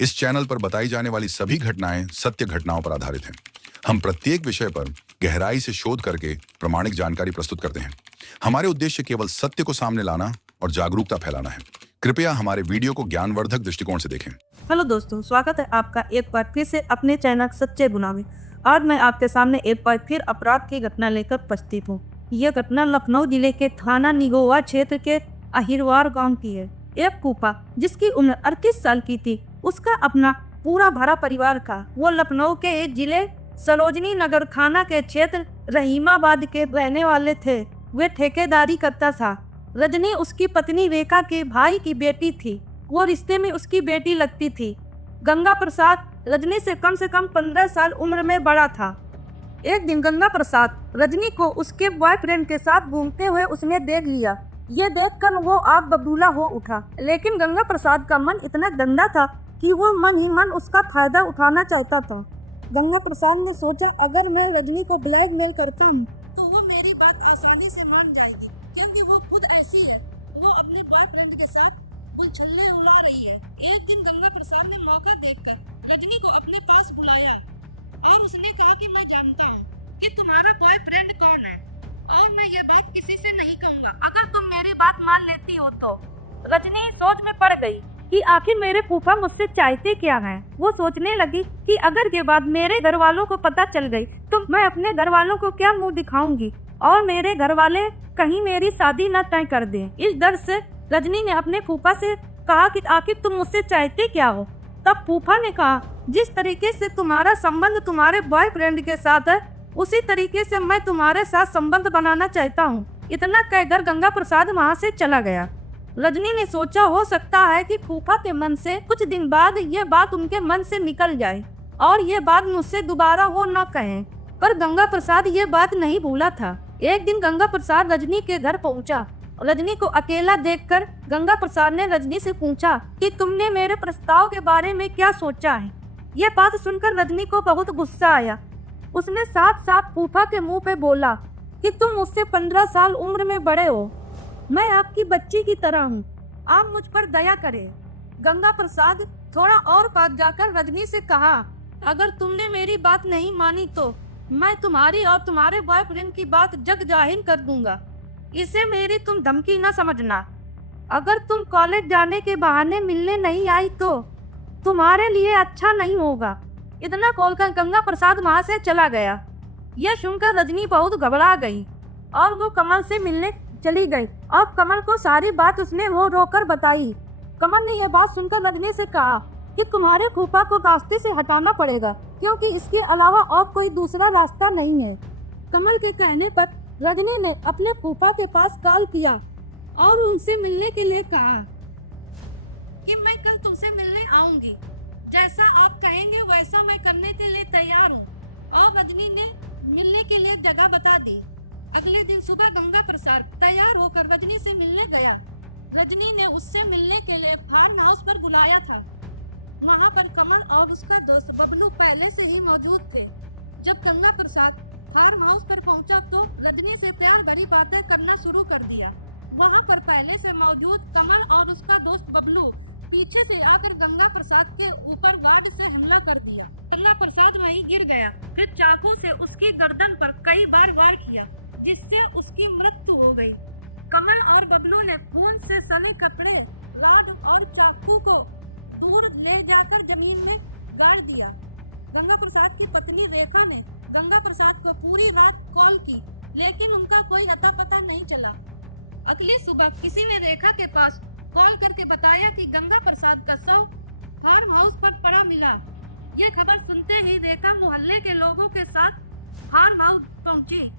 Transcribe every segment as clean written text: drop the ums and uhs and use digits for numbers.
इस चैनल पर बताई जाने वाली सभी घटनाएं सत्य घटनाओं पर आधारित हैं। हम प्रत्येक विषय पर गहराई से शोध करके प्रामाणिक जानकारी प्रस्तुत करते हैं। हमारे उद्देश्य केवल सत्य को सामने लाना और जागरूकता फैलाना है। कृपया हमारे वीडियो को ज्ञानवर्धक दृष्टिकोण से देखें। हेलो दोस्तों, स्वागत है आपका एक बार फिर से अपने चैनल सच्चे गुनाह में। आज मैं आपके सामने एक बार फिर अपराध की घटना लेकर उपस्थित हूँ। यह घटना लखनऊ जिले के थाना निगोवा क्षेत्र के अहिरवार गांव की है। एक फूफा जिसकी उम्र 38 साल की थी, उसका अपना पूरा भरा परिवार था। वो लखनऊ के जिले सरोजनी नगर थाना के क्षेत्र रहीमाबाद के रहने वाले थे। वे ठेकेदारी करता था। रजनी उसकी पत्नी रेखा के भाई की बेटी थी। वो रिश्ते में उसकी बेटी लगती थी। गंगा प्रसाद रजनी से कम 15 साल उम्र में बड़ा था। एक दिन गंगा प्रसाद रजनी को उसके बॉयफ्रेंड के साथ घूमते हुए उसने देख लिया। ये देखकर वो आग बबूला हो उठा, लेकिन गंगा प्रसाद का मन इतना गंदा था कि वो मन ही मन उसका फायदा उठाना चाहता था। गंगा प्रसाद ने सोचा, अगर मैं रजनी को ब्लैकमेल करता हूँ तो वो मेरी बात आसानी से मान जाएगी, क्योंकि वो खुद ऐसी है। वो अपने बॉयफ्रेंड के साथ बुलछल्ले उड़ा रही है। एक दिन गंगा प्रसाद ने मौका देखकर रजनी को अपने पास बुलाया और उसने कहा कि मैं जानता हूँ कि तुम्हारा बॉयफ्रेंड कौन है, और मैं ये बात किसी से नहीं कहूँगा। अगर तुम मेरी बात मान लेती हो तो। रजनी सोच में पड़ गई कि आखिर मेरे फूफा मुझसे चाहते क्या हैं। वो सोचने लगी कि अगर ये बात मेरे घर वालों को पता चल गई तो मैं अपने घर वालों को क्या मुंह दिखाऊंगी, और मेरे घर वाले कहीं मेरी शादी न तय कर दें। इस डर से रजनी ने अपने फूफा से कहा कि आखिर तुम मुझसे चाहते क्या हो। तब फूफा ने कहा, जिस तरीके से तुम्हारा संबंध तुम्हारे बॉयफ्रेंड के साथ है, उसी तरीके से मैं तुम्हारे साथ संबंध बनाना चाहता हूँ। इतना कहकर गंगा प्रसाद वहाँ से चला गया। रजनी ने सोचा, हो सकता है कि फूफा के मन से कुछ दिन बाद ये बात उनके मन से निकल जाए और ये बात मुझसे दोबारा वो न कहें। पर गंगा प्रसाद ये बात नहीं भूला था। एक दिन गंगा प्रसाद रजनी के घर पहुंचा। रजनी को अकेला देखकर गंगा प्रसाद ने रजनी से पूछा कि तुमने मेरे प्रस्ताव के बारे में क्या सोचा है। ये बात सुनकर रजनी को बहुत गुस्सा आया। उसने साफ साफ फूफा के मुंह पे बोला कि तुम मुझसे 15 साल उम्र में बड़े हो, मैं आपकी बच्ची की तरह हूँ, आप मुझ पर दया करें। गंगा प्रसाद थोड़ा और पास जाकर रजनी से कहा, अगर तुमने मेरी बात नहीं मानी तो मैं तुम्हारी और तुम्हारे बॉयफ्रेंड की बात जग जाहिर कर दूंगा। इसे मेरी तुम धमकी न समझना। अगर तुम कॉलेज जाने के बहाने मिलने नहीं आई तो तुम्हारे लिए अच्छा नहीं होगा। इतना बोलकर गंगा प्रसाद वहाँ से चला गया। यह सुनकर रजनी बहुत घबरा गई और वो कमल से मिलने चली गई। अब कमल को सारी बात उसने वो रोकर बताई। कमल ने यह बात सुनकर रजनी से कहा कि तुम्हारे फूफा को रास्ते से हटाना पड़ेगा, क्योंकि इसके अलावा और कोई दूसरा रास्ता नहीं है। कमल के कहने पर रजनी ने अपने फूफा के पास कॉल किया और उनसे मिलने के लिए कहा कि मैं कल तुमसे मिलने आऊंगी, जैसा आप कहेंगे वैसा मैं करने के लिए तैयार हूँ। और रजनी ने मिलने के लिए जगह बता दी। अगले दिन सुबह गंगा प्रसाद तैयार होकर रजनी से मिलने गया। रजनी ने उससे मिलने के लिए फार्म हाउस पर बुलाया था। वहाँ पर कमल और उसका दोस्त बबलू पहले से ही मौजूद थे। जब गंगा प्रसाद फार्म हाउस पर पहुंचा तो रजनी से प्यार भरी बातें करना शुरू कर दिया। वहां पर पहले से मौजूद कमल और उसका दोस्त बबलू पीछे से आकर गंगा प्रसाद के ऊपर गार्ड से हमला कर दिया। गंगा प्रसाद वहीं गिर गया। फिर चाकू से उसकी गर्दन पर कई बार वार किया, जिससे उसकी मृत्यु हो गई। कमल और बबलू ने खून से सने कपड़े, राड और चाकू को दूर ले जाकर जमीन में गाड़ दिया। गंगा प्रसाद की पत्नी रेखा ने गंगा प्रसाद को पूरी रात कॉल की, लेकिन उनका कोई अता पता नहीं चला। अगली सुबह किसी ने रेखा के पास कॉल करके बताया कि गंगा प्रसाद का शव फार्म हाउस पर पड़ा मिला। ये खबर सुनते ही रेखा मोहल्ले के लोगों के साथ फार्म हाउस पहुंची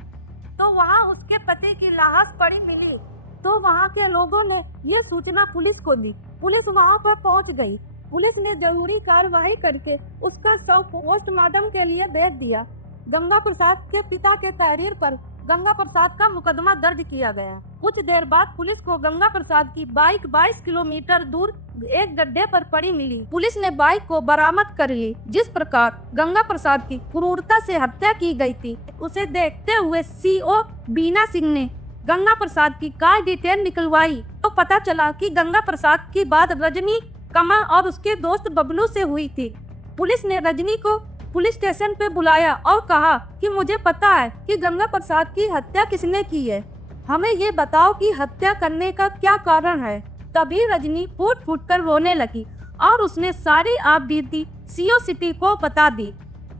तो वहां उसके पति की लाश पड़ी मिली। तो वहां के लोगों ने ये सूचना पुलिस को दी। पुलिस वहां पर पहुंच गई। पुलिस ने जरूरी कार्रवाई करके उसका शव पोस्टमार्टम के लिए भेज दिया। गंगा प्रसाद के पिता के तहरीर पर गंगा प्रसाद का मुकदमा दर्ज किया गया। कुछ देर बाद पुलिस को गंगा प्रसाद की बाइक 22 किलोमीटर दूर एक गड्ढे पर पड़ी मिली। पुलिस ने बाइक को बरामद कर ली। जिस प्रकार गंगा प्रसाद की क्रूरता से हत्या की गई थी, उसे देखते हुए सीओ बीना सिंह ने गंगा प्रसाद की कार डिटेल निकलवाई तो पता चला कि गंगा प्रसाद की बात रजनी कमल और उसके दोस्त बबलू से हुई थी। पुलिस ने रजनी को पुलिस स्टेशन पे बुलाया और कहा कि मुझे पता है कि गंगा प्रसाद की हत्या किसने की है, हमें ये बताओ कि हत्या करने का क्या कारण है। तभी रजनी फूट फूट कर रोने लगी और उसने सारी आप बीती सीओ सिटी को बता दी।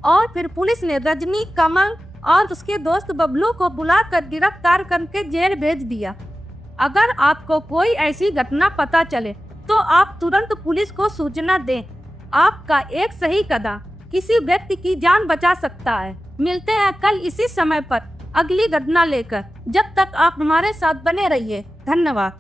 और फिर पुलिस ने रजनी, कमल और उसके दोस्त बबलू को बुलाकर गिरफ्तार करके जेल भेज दिया। अगर आपको कोई ऐसी घटना पता चले तो आप तुरंत पुलिस को सूचना दें। आपका एक सही कदम किसी व्यक्ति की जान बचा सकता है। मिलते हैं कल इसी समय पर अगली घटना लेकर। जब तक आप हमारे साथ बने रहिए। धन्यवाद।